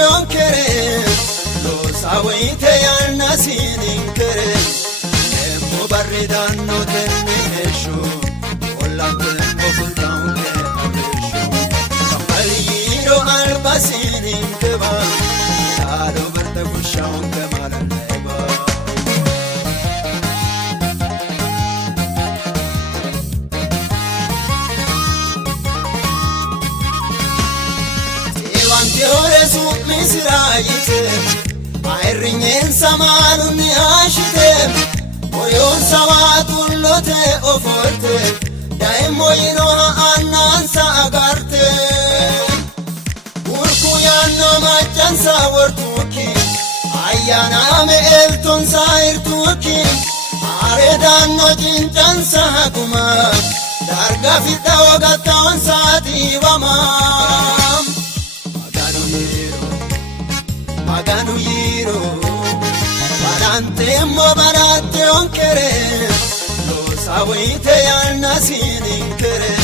barateon kere lo sawite yanna sinin kere emo barridan no tenne esho ollante mo fultaun ke abesho kamaliro alba sinin keba dado verte kushaun ke malaleba ore su misraite ayrinyen samanun ashite oyon samatullote oforte daimoyino annan sagarte urku yanno maccansa wortuki ayana me elton sairtuki aredanno jincansa kuma darga fita ogaton sativama Maganu yiro Barante mo barate on kere Lo sawite yanna sinin kere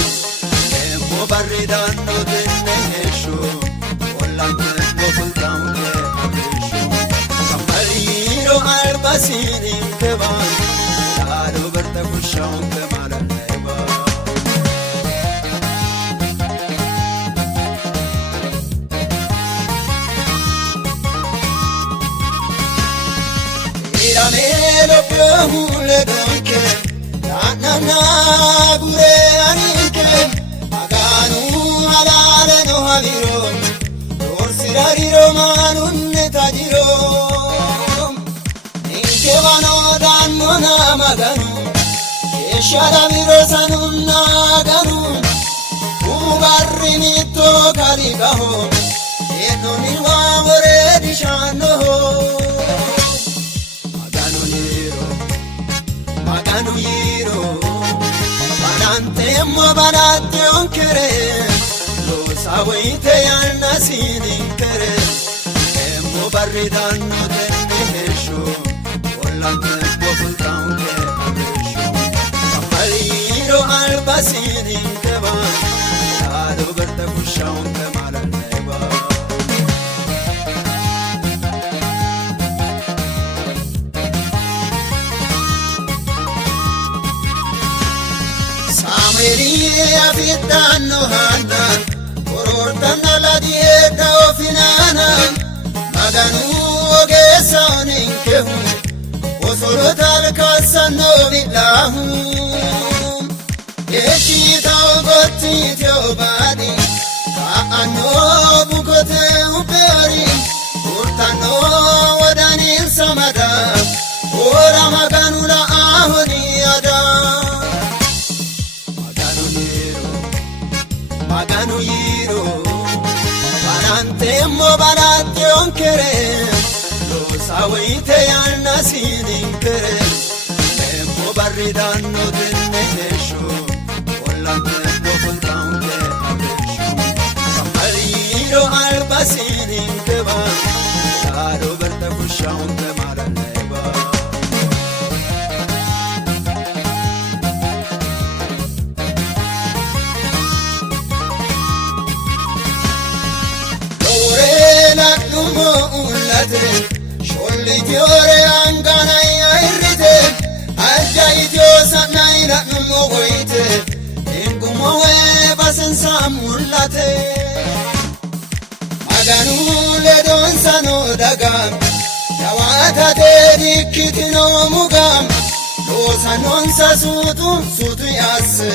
Emo barridan no tenne esho Ollante mo fultaun ke abesho Kamal yiro alba sinin keba Dado verte kushaun ke malaleba Melo pehule donke na gure anike aganu alale no haviro dorsirariro manunne tajiro ninke vano danno na maganu eshara viro sanunna ganu ugarrini to kaligaho eno nilwa more dishano Maganu yiro Barante mo barate on kere Lo sawite yanna sinin kere Emo barridan no tenne esho Ollante mo fultaun ke abesho Kamal yiro alba sinin keba Dado verte kushaun ke malaleba Sameria fitano hana Korortana la dieta ofinana Maganu ogesa oninkehu Osolotal kasano vilahu Eshita ogoti teobadi Kaano bukote uperi Urtano wadanin samada Ora maganu la ahoni adam Maganu yiro Barante mo barate on kere Lo sawite yanna sinin kere Emo barridan no tenne esho Ollante mo fultaun ke abesho Kamal yiro alba sinin keba Dado verte kushaun ke malaleba Numo ullate Shollitiore angana irrite Ajjaitio sannaina numo goite Ingumo basensa mullate Maganu ledon sano dagam Yawatate dikkitino mugam Losanonsa sutu yasse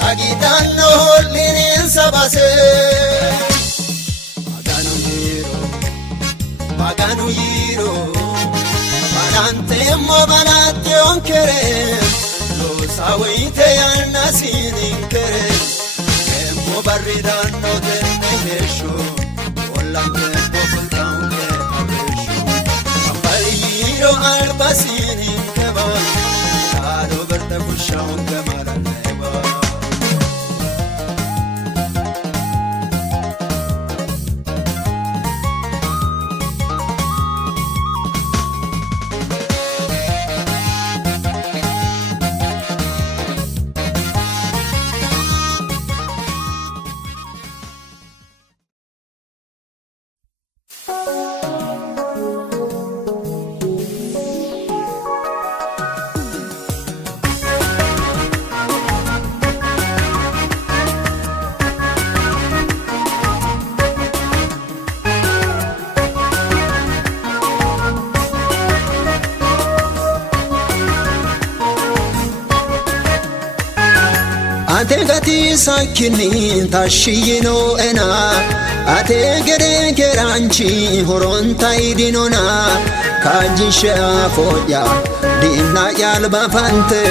Ragitanno hollinin sabase Maganu yiro Barante mo barate on kere Lo sawite yanna sinin kere Emo barridan no tenne esho Ollante mo fultaun ke abesho Kamal yiro alba sinin keba Dado verte kushaun ke malaleba ate gati sakkini tashiyino ena ate gere geranchi horonta idinona kajishe afoya dina yalba fante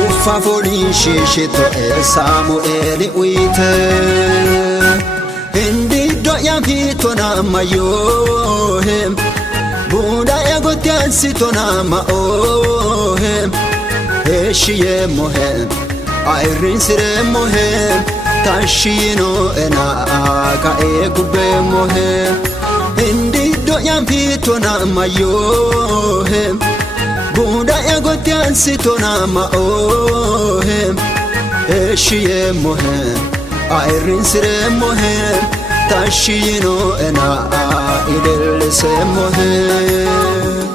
uffa folishe shito Samueli uite indi doya pitona mayohem buda egotian sitona maohem eshiye mohem Ayrin sire mohem tashino ena ka ekube mohem indi doya pitona mayohem buda egotian sitona maohem eshiye mohem Ayrin sire mohem tashino ena idel se mohem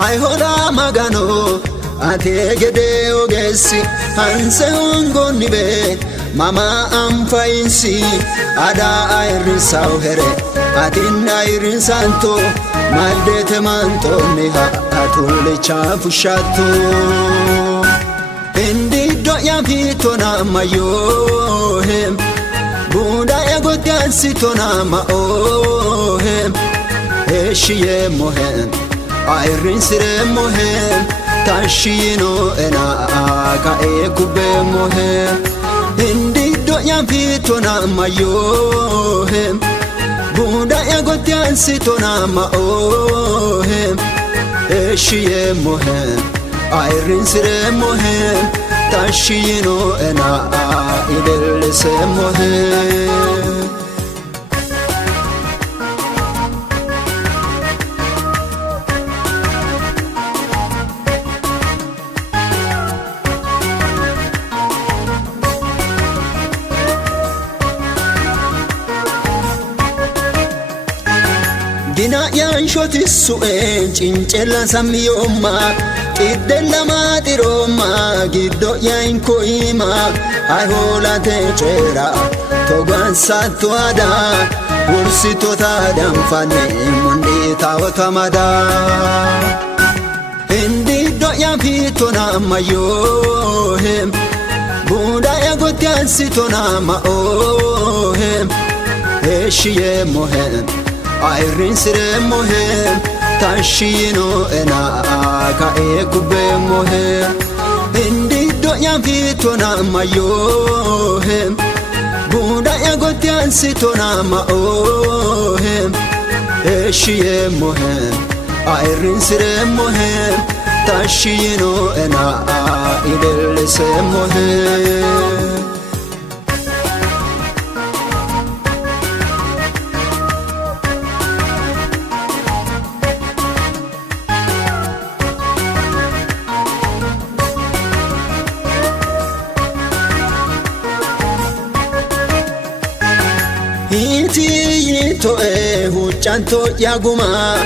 Ay hoda magano ate gede ogesi hanse ongoni be mama amfainsi ada ayrin sauhere atin ayrin santo madete manto neha atulle chafushato indi doya pitona mayohem buda egotian sitona maohem eshiye mohem Ayrin sire mohem tashino ena ka ekube mohem indi doya pitona mayohem buda egotian sitona maohem eshiye mohem Ayrin sire mohem tashino ena idel se mohem Dina yan shoti su'en cincella samiyoma Tiddella matiroma giddo yan koima Ay hola te cera togan sattuada Ursi tota danfane mundi tawatamada Indi do yan pitona mayohem Buda egotian sitona maohem Eshiye mohem Ayrin sire mohem tashino ena ka ekube mohem indi doya pitona mayohem buda egotian sitona maohem eshiye mohem Ayrin sire mohem tashino ena idel se mohem Iti huccanto yaguma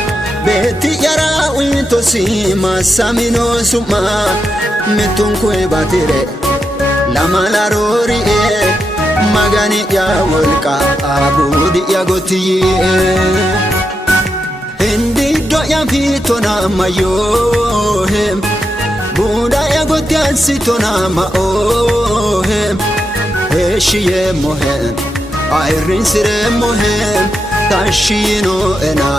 beti yara winto sima samino suma metunkwe batire lama larori magani ya wolka abudi yagoti indi do ya pitona mayohem buda yagoti ansitona maohem eshiye mohem Ayrin sire mohem tashino ena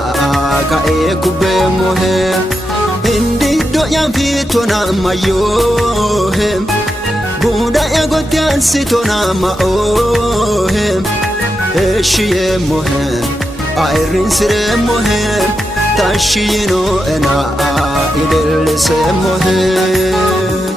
ka ekube mohem indi doya pitona mayohem buda egoti ansitona maohem eshiye mohem Ayrin sire mohem tashino ena idel se mohem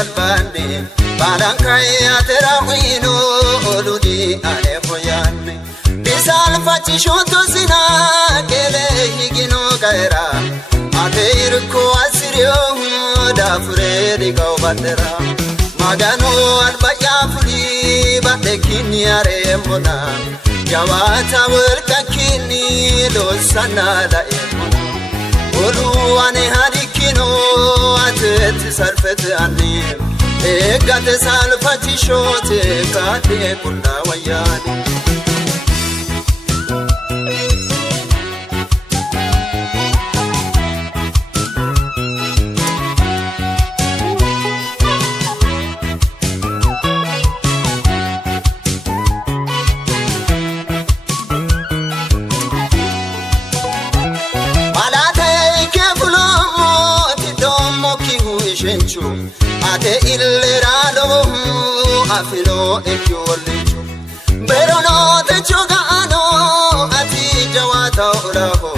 albane Balankaya terawino oludi alefoyanne Bisal fachi shoto sina kele higino kaera Ateir ko asirio da furedi gau bandera Magano albaya furi bate kini aremona Jawata welka kini lo sana da emona Olu ane harikino atet sarfet anim Egate salfati shote kate kulla wayani Ate illerado afilo ekyolicho Berono te chogano ati jawata uraho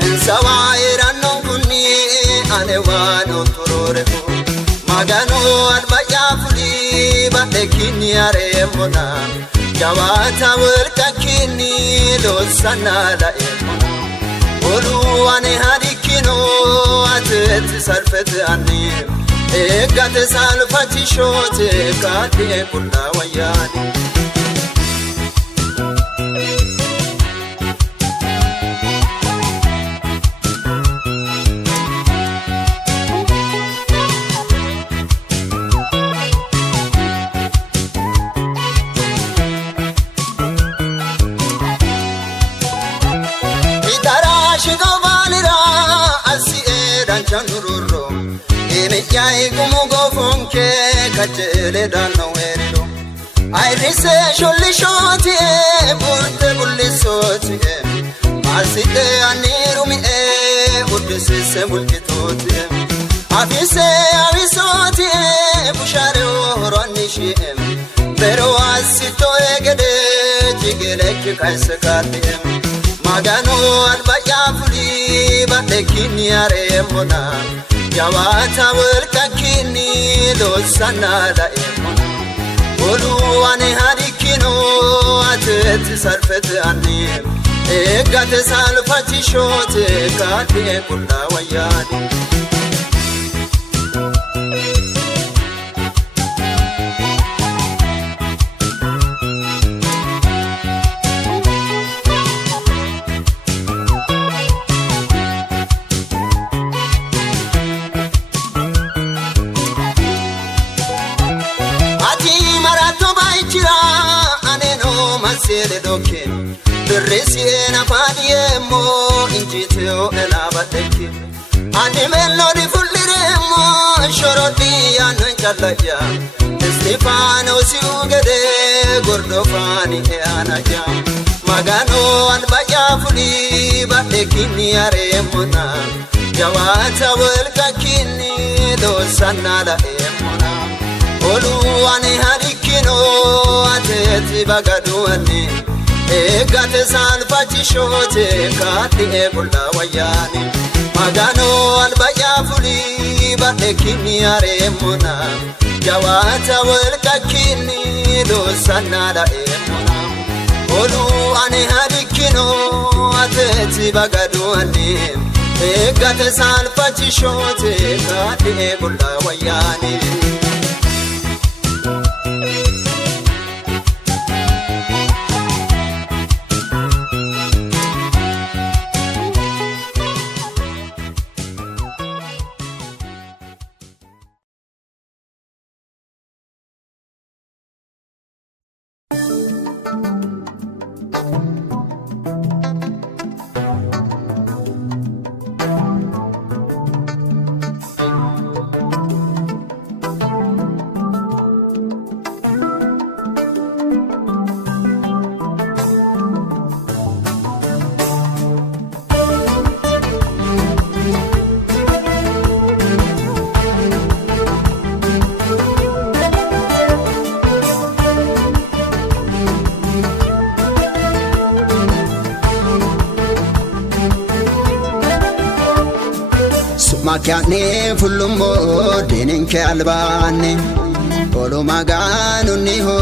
Ensawa erano kunni anewano turoreho Magano albaya fuli bate kini aremona Jawata welka kini lo sana la emona Olu ane harikino atet sarfet anim Egate salfati shote kate kulla wayani Itarashi govalira asi edan chanururo Yai gumu gofonke kachele dano erilo Airise sholi shoti burte bulli soti Asite anirumi uddisise mulkitoti Afise avisoti bushare ohoronishi Pero asito egede chigileki kaisekati Magano albaya fuli bate kini aremona Jawata welka kini lo sana la emona Olu ane harikino atet sarfet anim Egate salfati shote kate kulla wayani Sele doke Beresiena fadiemo injiteo elabadeke Adi melodi fulliremo Shorodi anu chalaya Stefano siugede Gordofani e anaja Magano albaya fuli bade kini aremona Jawata welka kini do sanala emona Olu ane harikino ateti bagaduani Egate salfati shote kati kulla wayani Magano albaya fuli bade kini aremona Jawata welka kini do sanada emona Olu ane harikino ateti bagaduani Egate salfati shote kati kulla wayani Simakiane fullumo dininke albanne Olu maganu ni ho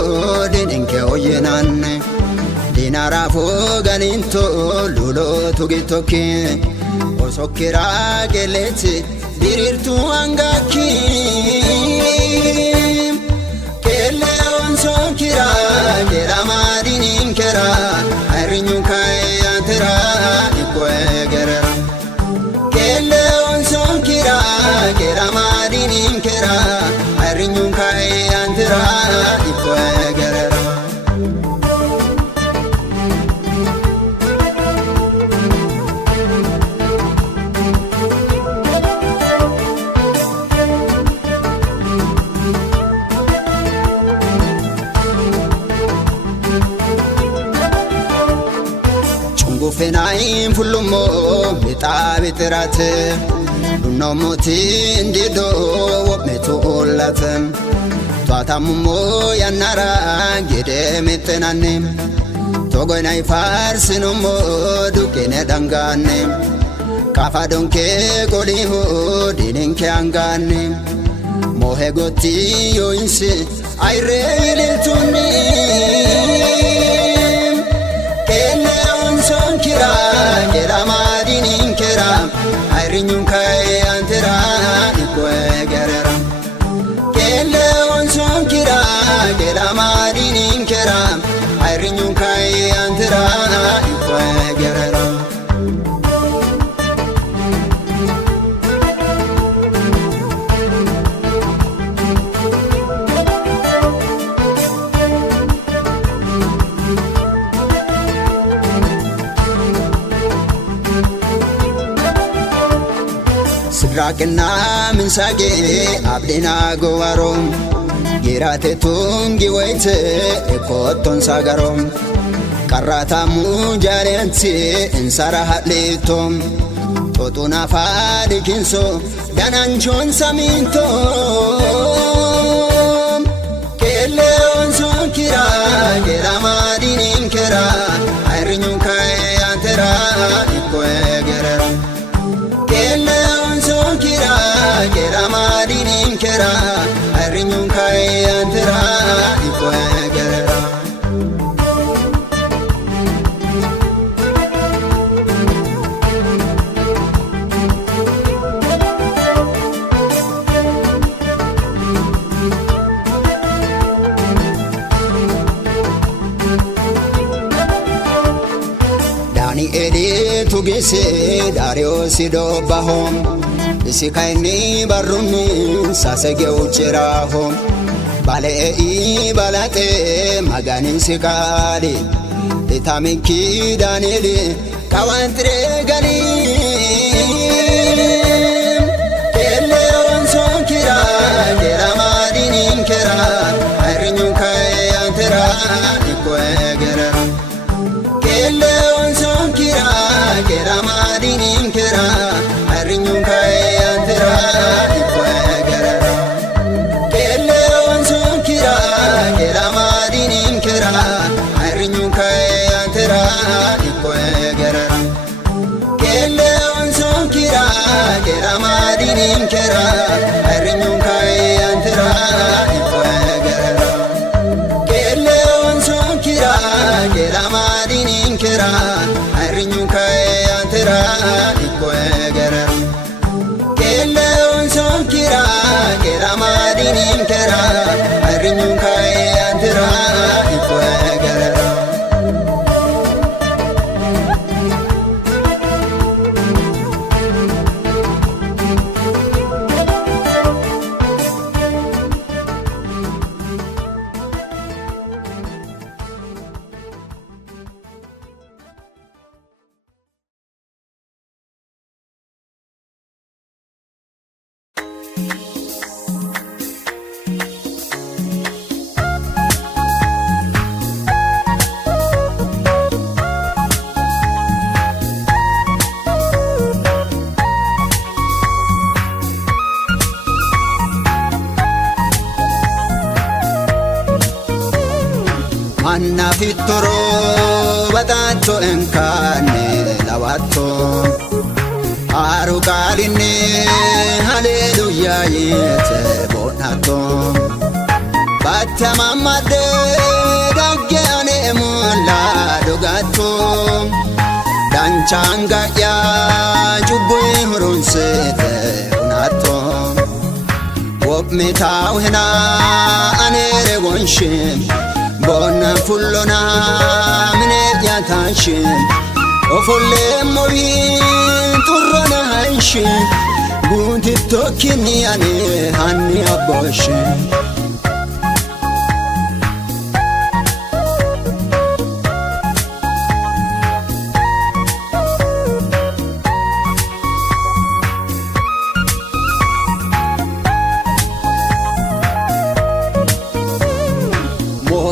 dininke oyenanne Dinara foganinto lulo tugitoke Osokira geleti dirirtu angaki Kele onsokira gerama dininkera Arinyukai antera ikwe gerera Kele onsokira gerama dininkera Arinyukai antera ikwe gerera Fenaim fullumo bitabi tirate Nomoti indido wopmetu olatem Tuatamumo yanara gide mitenanim Togoinai farsinumo dukine danganim Kafa donke goliho dininke anganim Mohe goti yoinsi ayre ililtunim Kele sonkira gerama dininkera Arinyunkai antera ikwe gerera Kele sonkira gerama dininkera Arinyunkai antera ikwe gerera Rakna minsage abdina gowarom girate tungi waite ekoton sagarom karata mujarenti insara hatletom totuna fadikinso gananchon saminto kele onson kira gerama dininkera ayrinyunkai antera ikwe gerera kele sonkira gerama dininkera Arinyunkai antera ikwe gerera Danieli tugise Dario sidobahom Isikaini barruni sasege uchiraho Bale balate magani sikali Itamiki Danieli kawantre gali Kele onsonkira gerama dininkera Arinyunkai antera ikwe gerera Kele onsonkira gerama dininkera Arinyunkai antera ikwe gerera Kele onsonkira gerama dininkera Arinyunkai antera ikwe gerera Kele onsonkira gerama dininkera Arinyunkai antera ikwe gerera Kele onsonkira gerama dininkera Arinyunkai antera ikwe gerera Kele onsonkira gerama dininkera Arinyunkai antera ikwe gerera Anna fittoro batanto enkane lavatto አሩቃሊኔ ሃሌሉያ የተቦናቶ ባተማማደ ዳገያኔ ሞላ ዶጋቶ ዳንቻንጋያ ጁቡይ ሁሩንሴተ ሁናቶ ወብሜታውህና አኔሬ ወንሽም ቦነ ፉሎና ምኔ ያታንሽም ኦፎሌ ሞቢን ጡሮነ ሃንሽም ጉንቲ ቶኪኒ አኔ ሃኒ አቦሽም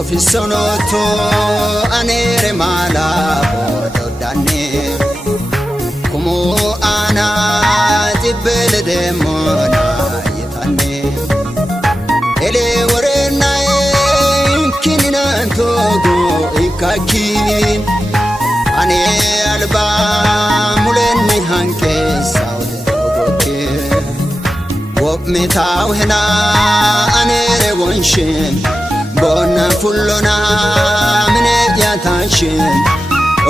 Fisonoto anere mala bododane kumu ana tibele demona yetane ele warena kinina togo ikakin ane alba muleni hanke saude togoke wop metawhena anere wonshin Bona fullona mine yatashin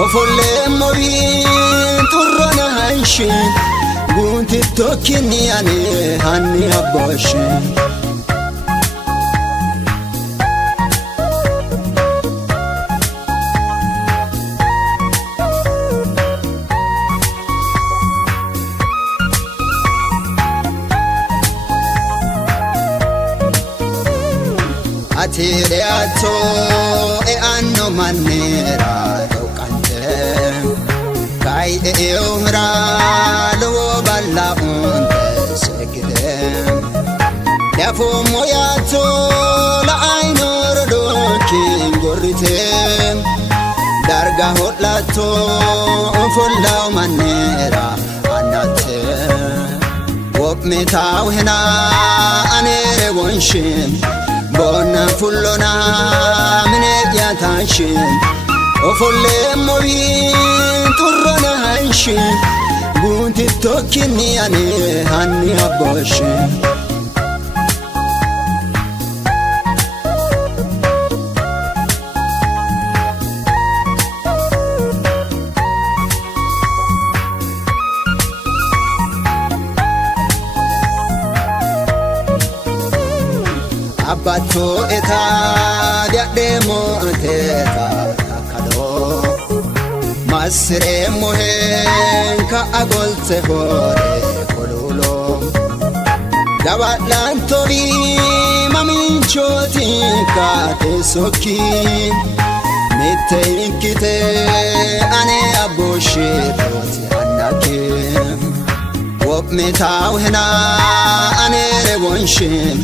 Ofolle morin turrona hanshin Gunti tokkini ane hanni abboshin Atiriato e anno manera docante Kai e umra lo balla unte segide Yafu moyato la ainoro dokin gorite Darga hotlato folla manera anate Wop metawhena anere wonshim Bona fullona mine yatashin Ofolle morin turrona hanshin Gunti tokkini ane hanni abboshin Abbato eta diademo anteta akado Masre mohen ka agolte hore kolulo Gabalantori maminchoti ka tesoki Mite inkite ane aboshe poti anake Wop metawhena ane rewonshim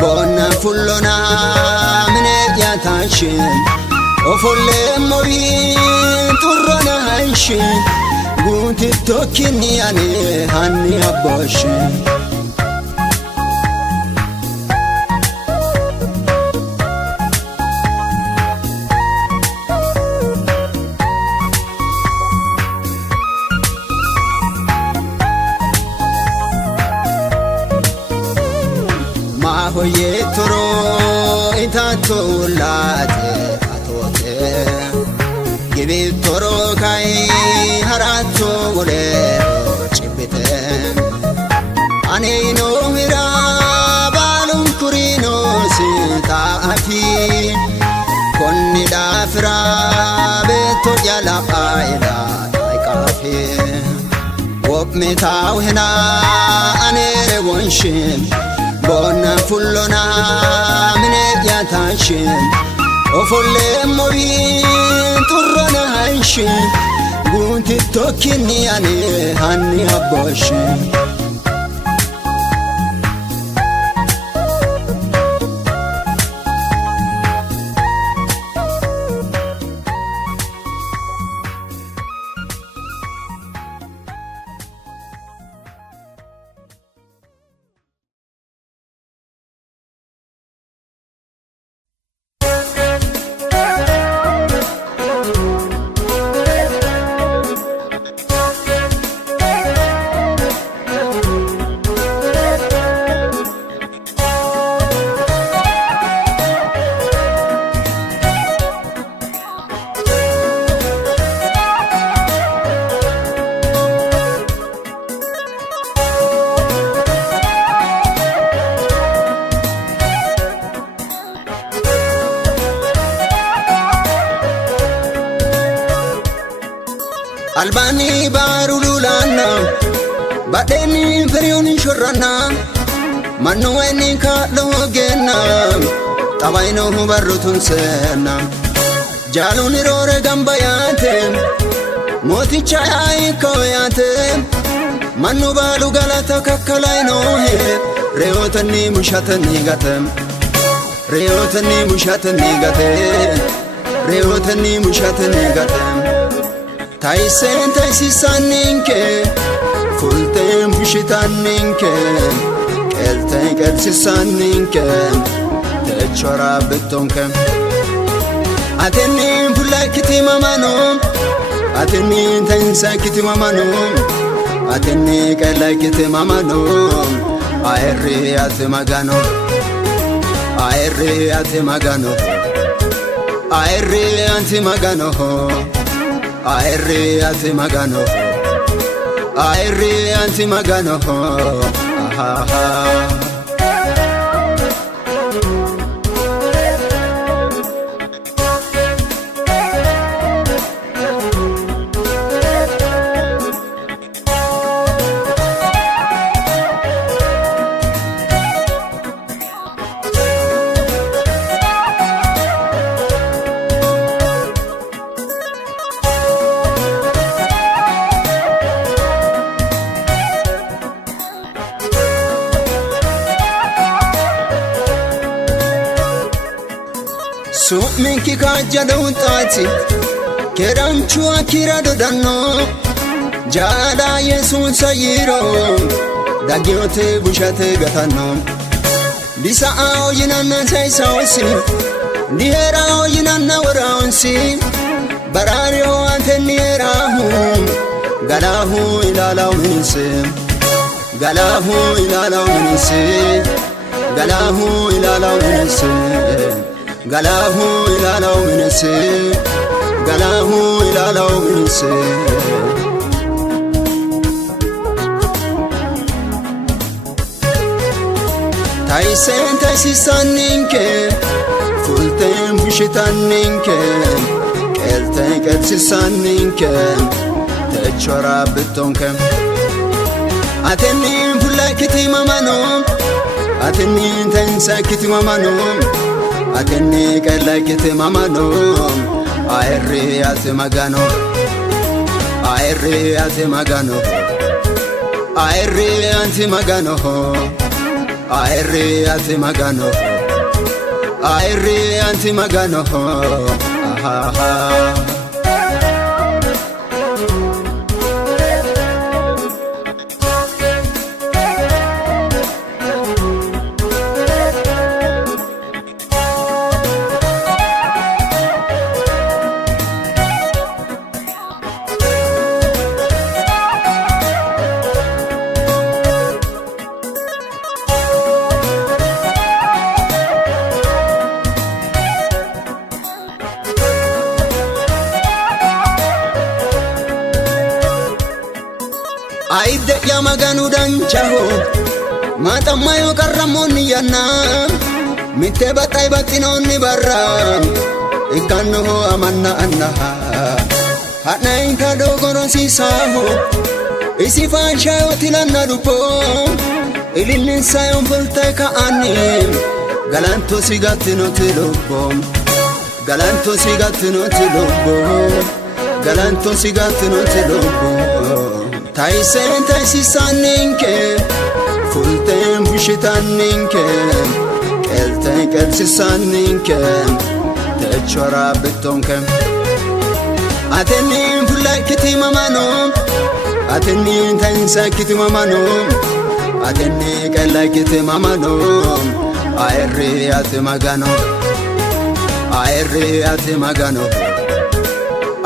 Bona fullona mine yatashin Ofolle morin turrona hanshin Gunti tokkini ane hanni abboshin Hoye toro itato late atote Gibi toro kai harato wole chibite Ane no mira balum kurino sita afi Konni dafra beto yala aida kafi Wop metawhena anere wonshim Bona fullona mine yatashin Ofolle morin turrona hanshin Gunti tokkini ane hanni abboshin albani baru lulana badeni feriun shorana manu weni ka logena tawaino barutun sena jaluni rore gambayate moti chai koyate manu balu galata kakkalaino he reotani mushatani gatem reotani mushatani gatem reotani mushatani gatem taisen taisisaninke fultem bushitaninke elten kelsisaninke techora betonke ateni fulakiti mamano ateni tansakiti mamano ateni kalakiti mamano aerri atmagano aerri atmagano aerri antimagano aerri antimagano aerri antimagano aha Suminki kajjada utati keranchu akira dodanno jala yesus sayiro dagyote bushate gatanno bisa ao yinanna saisawsi dihera ao yinanna waraunsi barario antenierahu galahu ilalau minse galahu ilalau minse galahu ilalau minse galahu ilalau minse galahu ilalau minse taisen taisisaninke fultem bushitaninke elten kelsisaninke techora betonke ateni fulakiti mamano ateni tansakiti mamano ateni kalakiti mamano aerri atmagano aerri atmagano aerri antimagano aerri atmagano aerri antimagano aha aide ya maganu danchaho matamayo karramonni yanna mitte batay batinonni barra ikanno amanna annaha hanain kado gorosi saho isi fanshayo tilanna dupo ilinin sayon volte ka anni galanto sigatino tilobbo galanto sigatino tilobbo galanto sigatino tilobbo taisen taisisaninke fultem bushitaninke elten kelsisaninke techora betonke ateni fulakiti mamano ateni tansakiti mamano ateni kalakiti mamano aerri atmagano aerri atmagano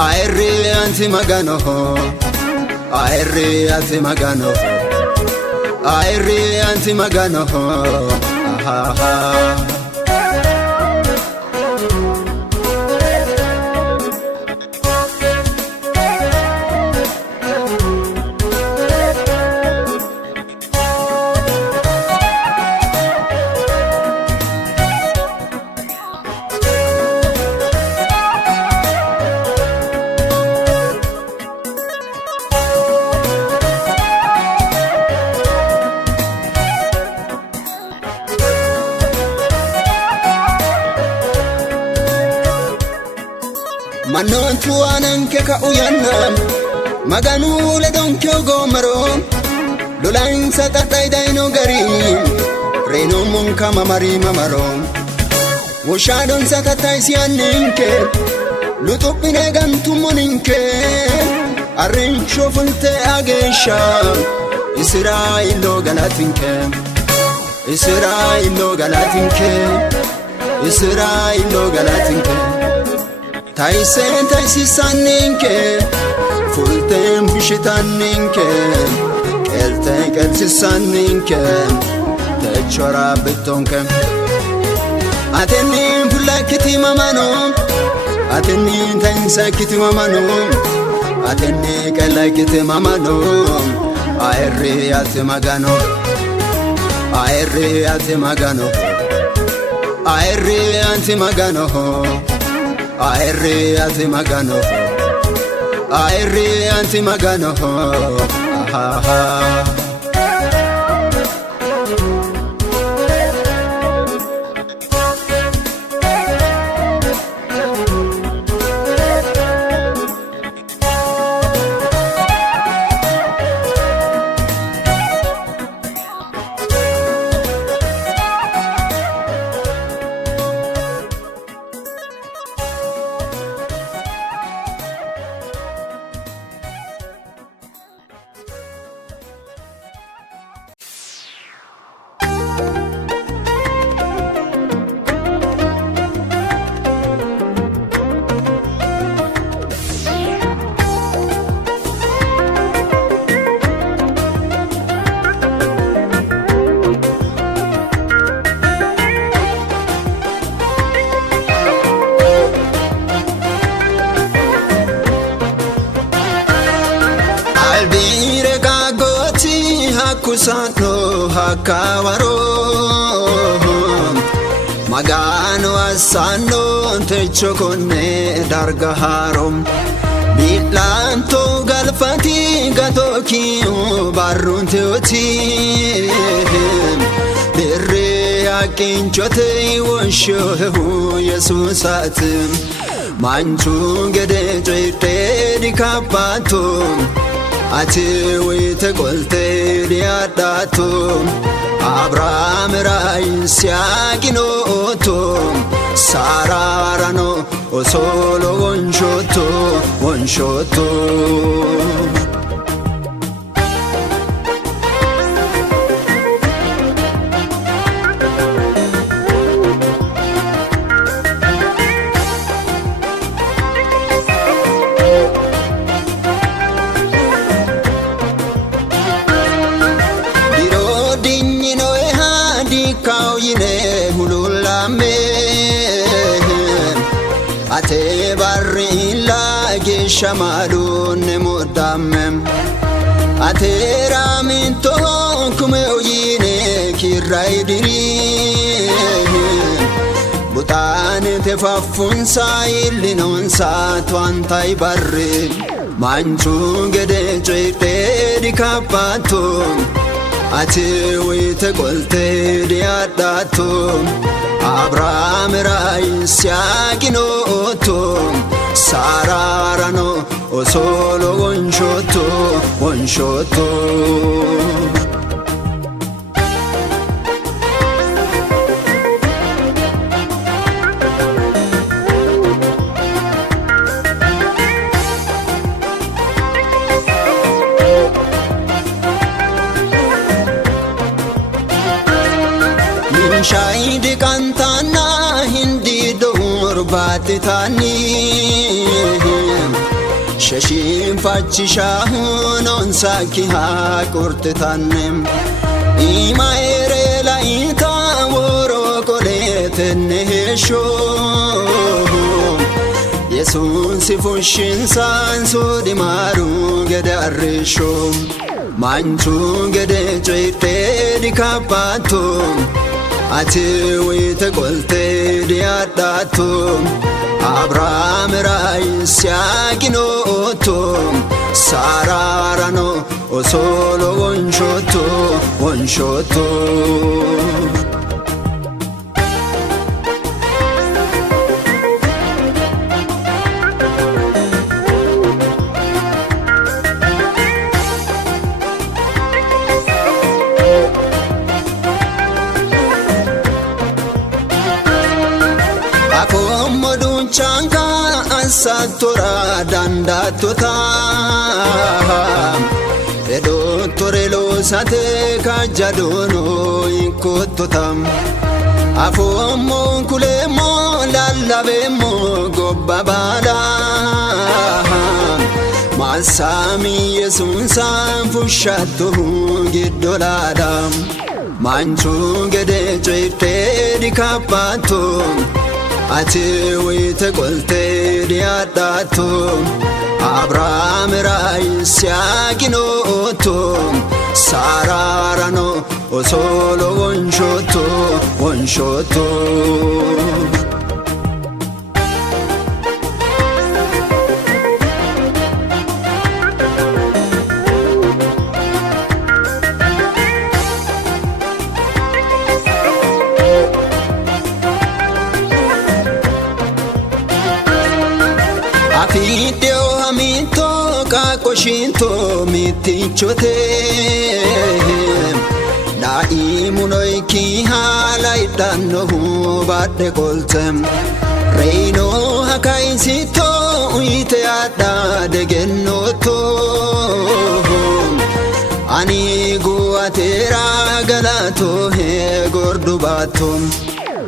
aerri antimagano aerri atmagano aerri antimagano aha mannoontu aananke ka'u yannaan maganuu le donkee goomaroon lolaansa xaxaydayinoo gariin reenoo munkama marii mamaroon woshaadonsa tattaayisiyanninke luxuphine gantummoninke arrinshoo fulte ageesha Israa'iloo galatinke Israa'iloo galatinke Israa'iloo galatinke taayiseen taayisisanninke fulteen bushitanninke qeelteen qeelsisanninke techoraa bittonke atenniin fullakkiti mamanoo atenniin taayisakiti mamanoo atennii qeellakkiti mamanoo aerri ati magano aerri ati magano aerri ati magano aerri ati magano aerri ati magano Kusano hakawaro magano asano techokone dargaharom bilanto galfati gatoki barunte oti birre akinchote wonsho yesusat manchu gede trete dikapato ati wite golte diadato Abraham raisiaginoto sararano o solo wonshoto ate barri la geshamalun mudammem ate raminto kume oyine kiraidiri butane tefafun sailinon satwantai barri manchu gede chete dikapato ate wite golte diadato Abraham raisiaginoto sararano o solo wonshoto Shahidi kantana hindi durbati tani shashim fachi shahunon saki ha kurti tanem ima ere la ita woro koletene hesho yesun si fushin san so di maru gede arresho manchu gede chete di kapato ati wite golte diadato Abraham raisiaginoto sararano o solo wonshoto chanka asatora dandatota Edo torelo sate kajadono ikototam Afomo kulemo lalabemo gobbabala Masami yesunsa fushattu giddoladam Manchu gede chete dikapato Ati wite kolte diadato Abraham Raisiaginoto Sararano Osolo Wonshoto Afideo hamito kakoshinto mitichote Daimunoi ki halaidano badde koltem Reino hakaisito uite ada degenoto Ani guatera galato he gordubatum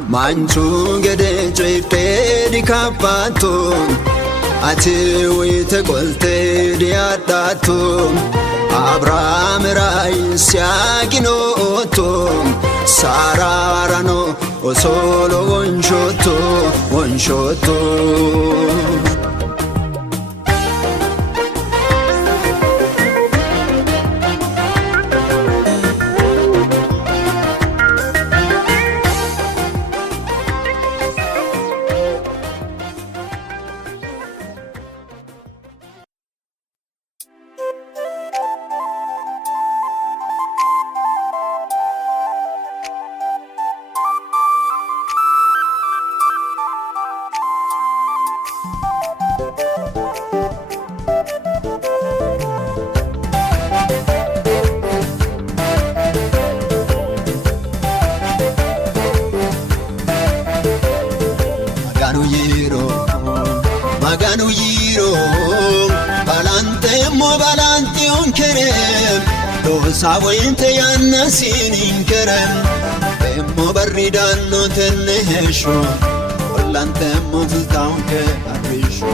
Manchu gede chete dikapato Ati wite kolte diadato Abraham Raisiaginoto Sararano Osolo Wonshoto Maganu yiro Balante onkerem Lo sawente yanna sininkerem Emmo barridanno tenne hesho Ollantemmo fultaunke arrisho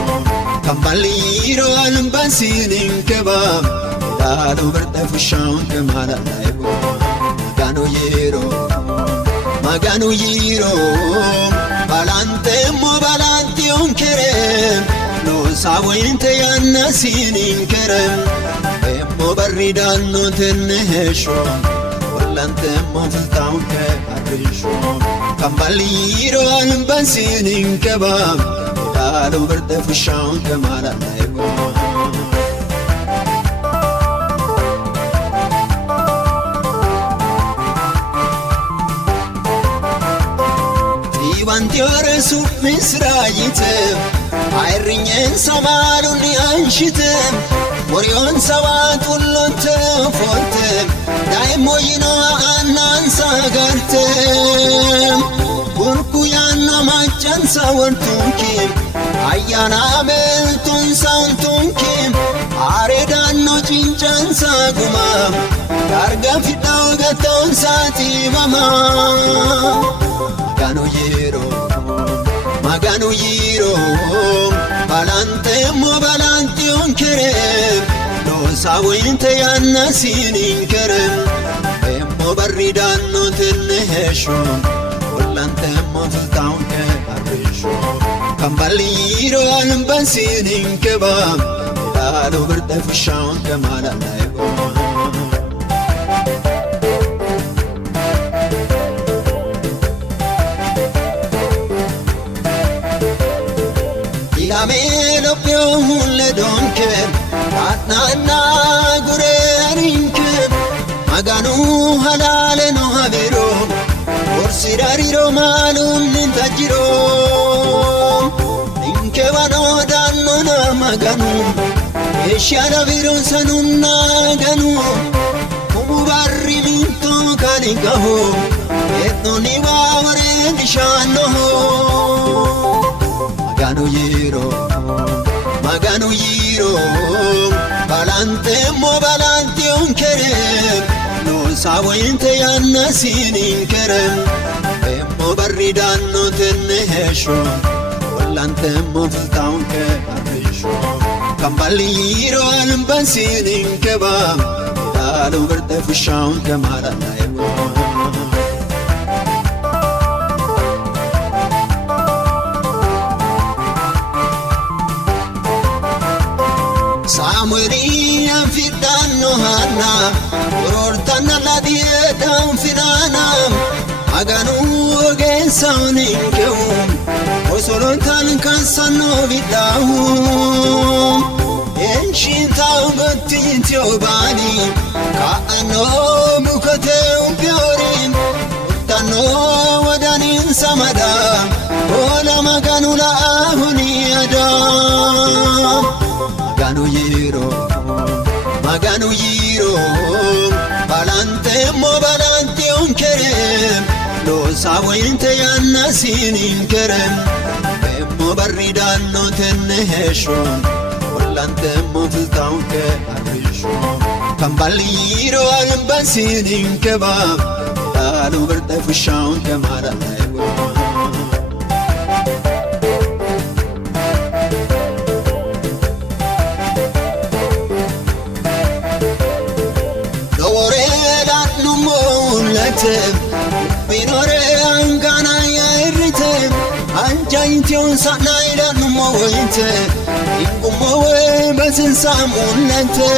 Kamballi yiro alban sininkebam Dado berde fushaunke malalaibo Maganu yiro Balante onkerem Lo sawente yanna sininkerem Emmo barridanno tenne hesho Ollantemmo fultaunke arrisho Kamballi yiro alban sininkebam Dado berde fushaunke malalaibo Ivantiore su misrayite Ayrinyen samaruni anshite Morion sawatullote forte Daimo yino annan sagarte Burku yanna machan sawartunkim Ayyana meltun sauntunkim Aredanno cinchan saguma Darga fidau gaton satimama Maganu yiro Balante onkerem Lo sawente yanna sininkerem Emmo barridanno tenne hesho Ollantemmo fultaunke arrisho Kamballi yiro alban sininkebam Dado berde fushaunke malalaibo Amelo pio hulle donke Atna gurerinke Maganu halale no haviro Orsidariro malun nintajiro Ninke vano danno na maganu Esciana viro sanunna ganu Kumu barri minto kanigaho Etno niwa vare nishanno maganu yiro balante mo balante un kerem lo sawinte yanna sinin kerem mo barridanno tenne hesho balante mo filtaun ke arrisho kambaliro albasinin kebam dalu verde fushaun kemara naiwo Samuelian fidanno hanna Orortanna la dieta un finana Maganu ogensanin keum Osolontan kansanno vidahu Enshin tau gottin tiobani Kaano mukate un piorim Urtanno wadanin samada Ola maganu la ahuni adam maganu yiro balante mo balante un kerem lo sawinte yanna sinin kerem mo barridanno tenne hesho balante mo filtaun ke arrisho kambaliro albasinin kebab dalu verde fushaun ke mara Minore angana ya irite anja intion sana ila numo winte ingumo we basin samunete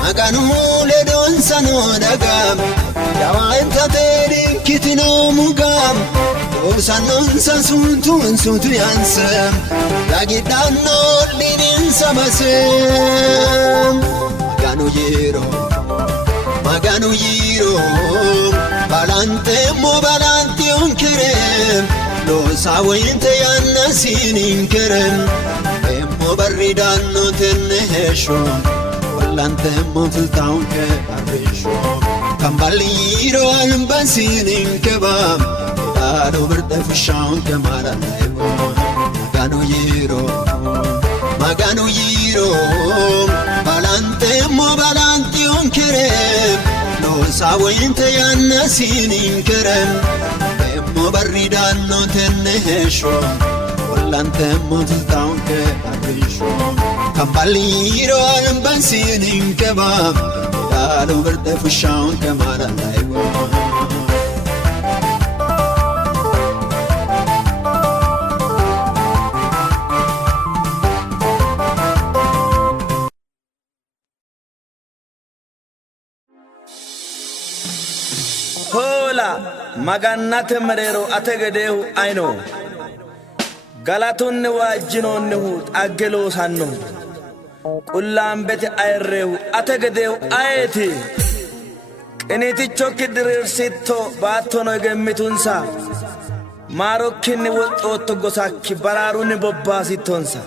maganu le don sano dagam yawa entateri kitino mugam o sanon suntu yansem lagi danno linin samasem maganu yiro balante mo balante un kerem lo sawinte yanna sinin kerem mo barridanno tenne hesho balante mo filtaun ke arrisho kambaliro albasinin kebab dalu verde fushaun ke mara naiwo maganu yiro balante mo balante un kerem lo sawinte yanna sinin kerem mo barridanno tenne hesho balante mo filtaun ke arrisho kambaliro albasinin kebab dalu verde fushaun ke mara naiwo Hola magannate merero ate gedehu ayno galatunne wajjinonnehu aggelo sanno qullambete ayrehu ate gedehu ayeti qeniticho kidirsitto baattono egemmitunsa marokkinni wolxootto gosakki bararunni bobbasittonsa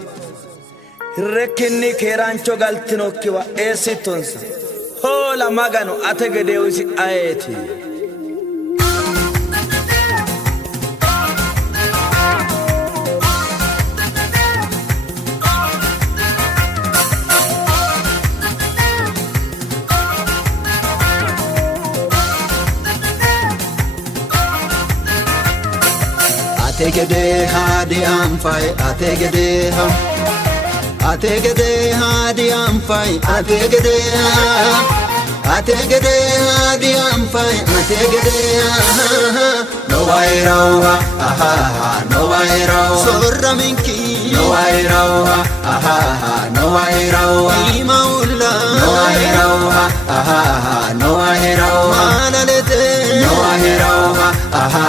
hirrekkinni keerancho galtinokkiwa eessittonsa hola magano ate gedehu isi ayeti Ategede hadi amfai ategede hadi amfai ategede hadi amfai ategede no wairawa aha no wairawa sorra minki no wairawa aha no wairawa imaulla no wairawa aha no wairawa manalete no wairawa aha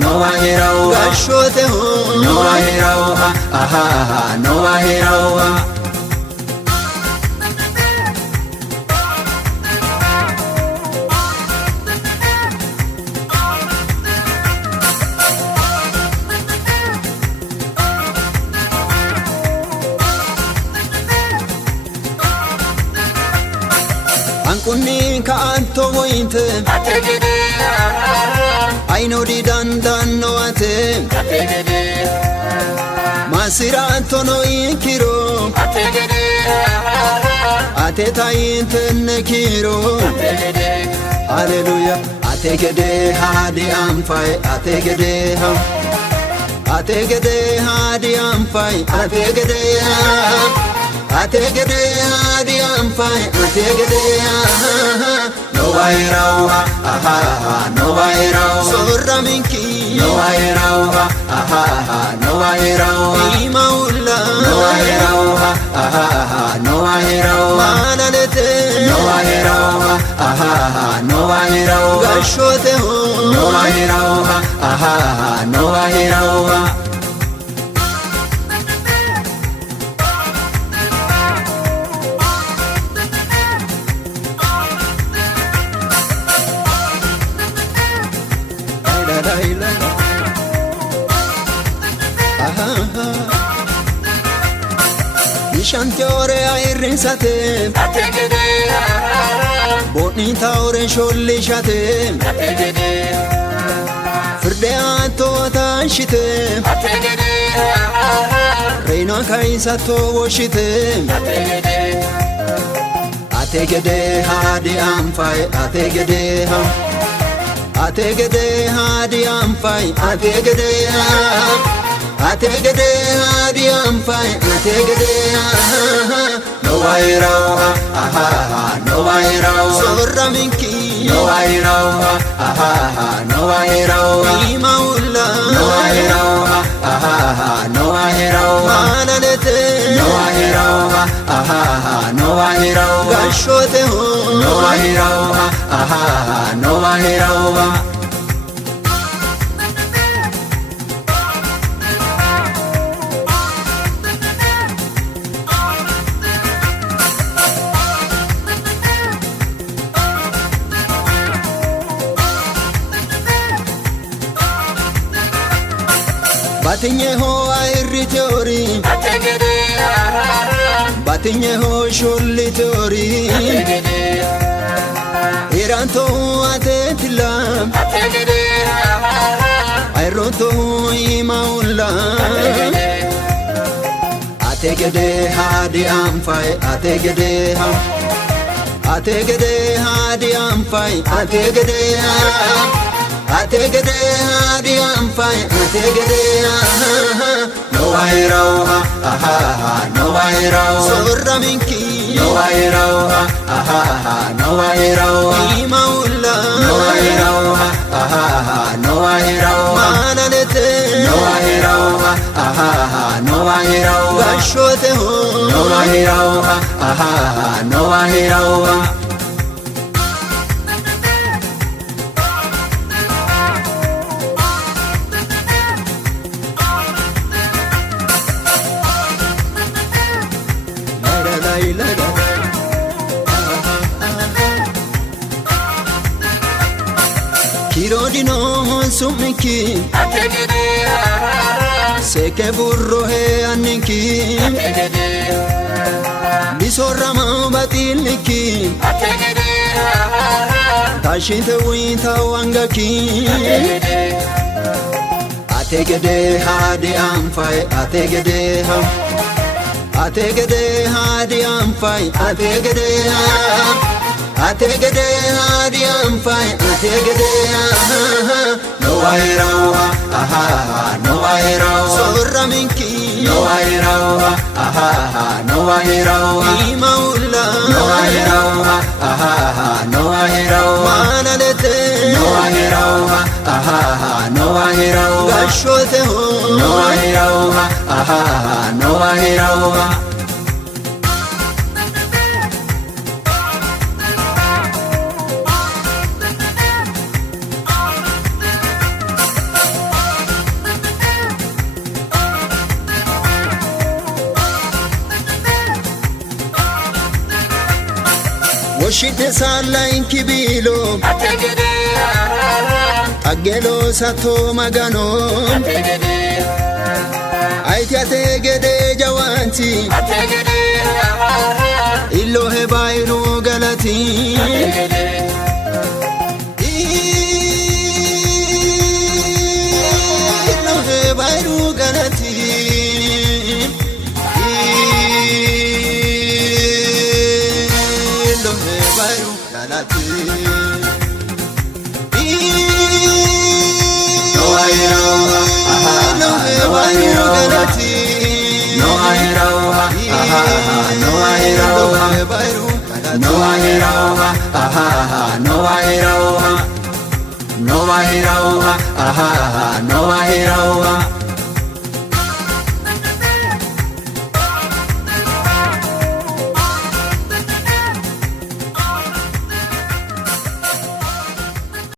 no wairawa gashote ho no wairawa aha no wairawa kunni kanto vointe aino di dandanno ate masiranto no inkiro ate tainte nekiro Hallelujah ate gede hadi amfai ate gede hadi amfai ate gede hadi amfai ate gede no vairauha no vairau sorra minki no vairauha no vairau imaulla no vairauha no vairau manalete no vairauha no vairau gashote ho no vairauha no vairau Nishanti ore airrinsate Bonita ore shollishate Firde atota shite Reina kaisato woshite Ategede hadi amfai ategede hadi amfai ategede hadi amfai ategede no vairau no vairau sorra minki no vairau no vairau imaulla no vairau no vairau manalete no vairau no vairau gashote ho no vairau no vairau Batinye ho airri teori Batinye ho shulli teori Iranto atetila Airoto imaulla Ategede hadi amfai ategede hadi amfai ategede hadi amfai ategede no vairau no vairau sorra minki no vairau no vairau imaulla no vairau no vairau manalete no vairau no vairau gashote ho no vairau no vairau Kirodino sumiki Seke burro he aniki Bisorrama batiliki Tashinte winta wangaki Ategede hadi amfai ategede hadi amfai ategede hadi amfai ategede no vairau no vairau sorra minki no vairau no vairau imaulla no vairau no vairau manalete no vairau no vairau gashote ho no vairau no vairau Woshite salla inkibilo Agelo sato magano Aiti ategede jawanti Illo he bairu galati mootii